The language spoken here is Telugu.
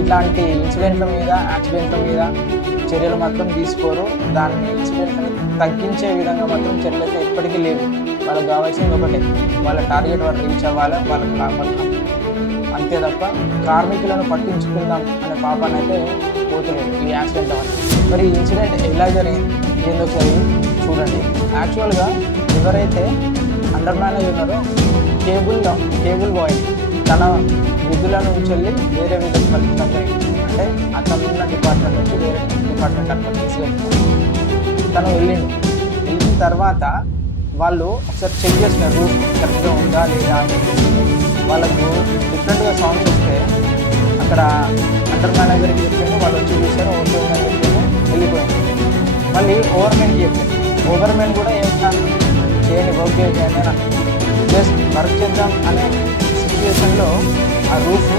ఇట్లాంటి ఇన్సిడెంట్ల మీద యాక్సిడెంట్ల మీద చర్యలు మాత్రం తీసుకోరు. దాన్ని ఇన్సిడెంట్ని తగ్గించే విధంగా మాత్రం చర్యలు అయితే ఎప్పటికీ లేవు. వాళ్ళకి కావాల్సింది ఒకటే, వాళ్ళ టార్గెట్ వాళ్ళు రీచ్ అవ్వాలి, వాళ్ళకి లాభాలు అంతే తప్ప కార్మికులను పట్టించుకుందాం అనే పాపాన్ని అయితే పోతలేదు ఈ యాక్సిడెంట్ వల్ల. మరి ఈ ఇన్సిడెంట్ ఎలా జరిగింది ఏందో ఒకసారి చూడండి. యాక్చువల్గా ఎవరైతే అండర్ మేనేజ్ ఉన్నారో కేబుల్ బాయ్ తన విధుల నుంచి వెళ్ళి వేరే విధులు ఫలితంగా అంటే అతను ఉన్న డిపార్ట్మెంట్ నుంచి వేరే డిపార్ట్మెంట్ అక్కడ తీసుకెళ్తాను. తను వెళ్ళిన తర్వాత వాళ్ళు ఒకసారి చెక్ చేసినారు రూట్ కరెక్ట్గా ఉందా లేదా అని. వాళ్ళకు డిఫరెంట్గా సౌండ్స్ వస్తే అక్కడ అండర్ మేనేజర్కి చెప్పాను, వాళ్ళు వచ్చి చూశారు, ఓకే ఉందని చెప్పాను, వెళ్ళిపోయాను. మళ్ళీ ఓవర్మెన్కి చెప్పాను, ఓవర్మెన్ కూడా ఏం చేయండి వర్క్ చేయండి అని జస్ట్ వర్క్ చేద్దాం అనే సిచ్యువేషన్లో ఆ రూఫ్